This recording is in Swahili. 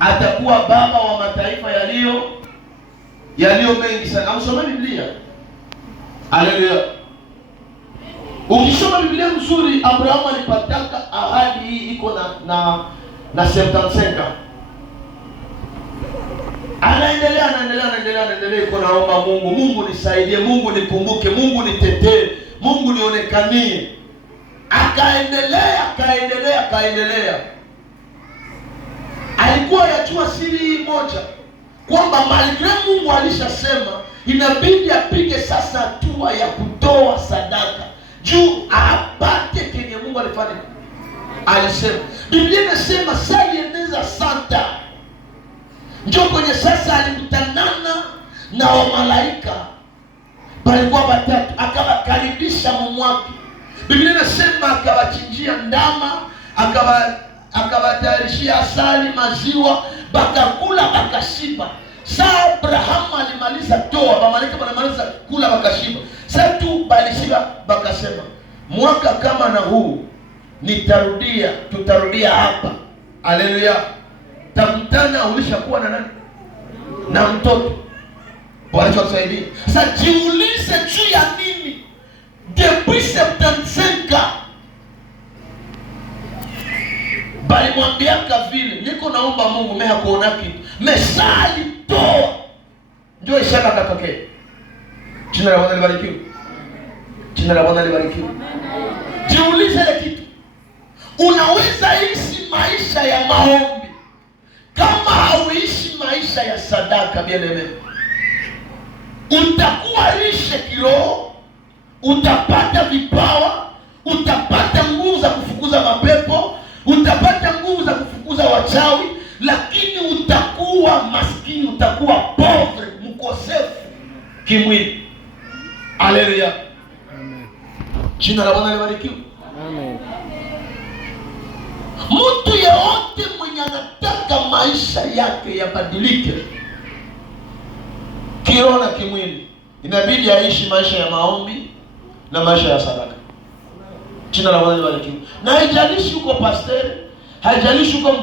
atakuwa baba wa mataifa yaliyo mengi sana. Amsoma Biblia. Haleluya. Ukisoma Biblia mzuri, Abrahamu alipataka ahadi hii iko na 75. Anaendelea iko naomba Mungu nisaidie, Mungu nikumbuke, Mungu nitetee, Mungu nionekanie. Akaendelea. Alikuwa yajua siri moja, kwamba malgré Mungu alishasema inabidi apige sasa hatua ya kutoa sadaka juu apate kenye Mungu alifanya. Alisema, Biblia inasema salieneza santa. Njoo kwenye sasa alikutanana na wamalaika, palikuwa watatu, akawakaribisha mumwake. Biblia inasema akawachinjia ndama, akawatayarishia asali, maziwa, bakakula bakashiba. Saa Abrahamu alimaliza toa, wamalaika wanamaliza kula bakashiba. Saa tu balishiba bakasema, mwaka kama na huu tutarudia hapa. Haleluya. Tamtana ulishakuwa na nani? Na mtoto. Bwana tusaidie. Sasa jiulize juu ya nini depuis 75 bali mwambiaka vile niko naomba Mungu meha kuona kitu mesali toa ndio ishaka katokea. Jina la Bwana libarikiwe. Jiulize ile kitu. Unaweza ishi maisha ya maombi kama hauishi maisha ya sadaka bieneme. Utakuwa lishe kiroho, utapata vipawa, utapata nguvu za kufukuza mapepo, utapata nguvu za kufukuza wachawi, lakini utakuwa maskini, utakuwa povre, mkosefu kimwili. Haleluya. Amen. Jina la Bwana libarikiwe. Amen. Mtu yeyote mwenye anataka maisha yake yabadilike kiroho na kimwili, inabidi aishi maisha ya maombi na maisha ya sadaka. Jina la Bwana libarikiwe. Na haijalishi uko pastor, haijalishi uko mtu